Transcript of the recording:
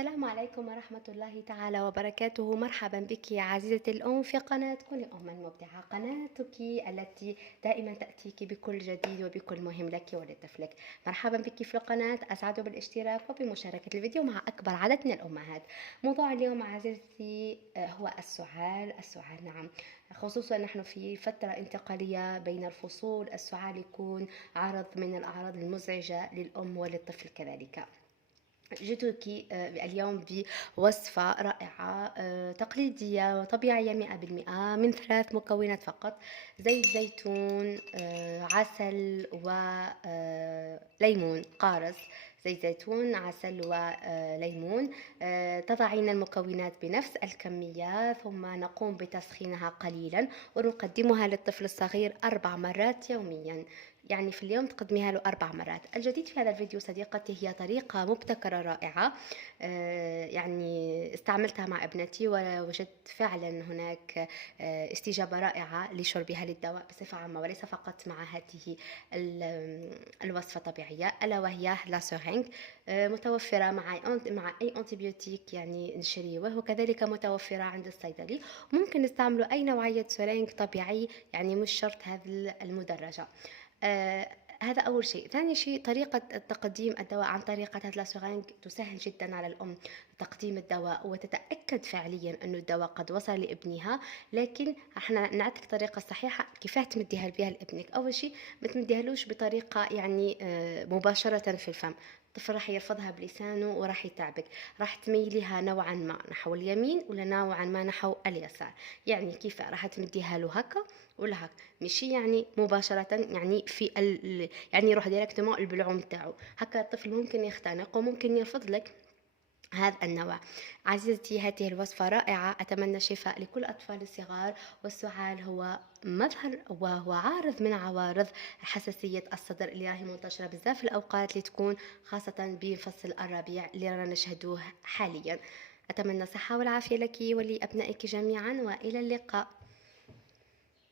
السلام عليكم ورحمة الله تعالى وبركاته. مرحبا بك يا عزيزتي الأم في قناة كوني أما مبدعة، قناتك التي دائما تأتيك بكل جديد وبكل مهم لك ولطفلك. مرحبا بك في القناة، أسعد بالاشتراك وبمشاركة الفيديو مع أكبر عدد من الأمهات. موضوع اليوم عزيزتي هو السعال نعم، خصوصا نحن في فترة انتقالية بين الفصول. السعال يكون عرض من الأعراض المزعجة للأم وللطفل كذلك. جئتك اليوم بوصفة رائعة تقليدية وطبيعية 100% من 3 مكونات فقط: زيت زيتون، عسل وليمون قارص. زيت زيتون، عسل وليمون. تضعين المكونات بنفس الكمية ثم نقوم بتسخينها قليلا ونقدمها للطفل الصغير 4 مرات يوميا. يعني في اليوم تقدميها له 4 مرات. الجديد في هذا الفيديو صديقتي هي طريقة مبتكرة رائعة، يعني استعملتها مع ابنتي ووجدت فعلا هناك استجابة رائعة لشربها للدواء بصفة عامة وليس فقط مع هذه الوصفة الطبيعية، ألا وهي لاسورينج. متوفرة مع أي أنتيبيوتيك يعني نشريه، وكذلك متوفرة عند الصيدلي. ممكن نستعمل أي نوعية سورينج طبيعي، يعني مش شرط هذه المدرجة. آه هذا أول شيء. ثاني شيء، طريقة تقديم الدواء عن طريقة هاد لاسورانج تسهل جدا على الأم تقديم الدواء وتتأكد فعليا أن الدواء قد وصل لابنها. لكن احنا نعطيك الطريقة الصحيحة كيف تمديها بها لابنك. أول شيء ما تمديهالوش بطريقة يعني مباشرة في الفم. الطفل راح يرفضها بلسانه وراح يتعبك. راح تميليها نوعا ما نحو اليمين ولا نوعا ما نحو اليسار. يعني كيف راح تمديها له هكا ولا هكا، ماشي يعني مباشرة يعني يعني يروح ديريكتومون البلعوم تاعو. هكا الطفل ممكن يختنق وممكن يرفض لك هذا النوع. عزيزتي، هذه الوصفة رائعة، أتمنى الشفاء لكل أطفال الصغار. والسعال هو مظهر وهو عارض من عوارض حساسية الصدر اللي راهي منتشرة بزاف في الأوقات اللي تكون خاصة بفصل الربيع اللي رانا نشهدوه حاليا. أتمنى الصحة والعافية لك ولأبنائك جميعا، وإلى اللقاء.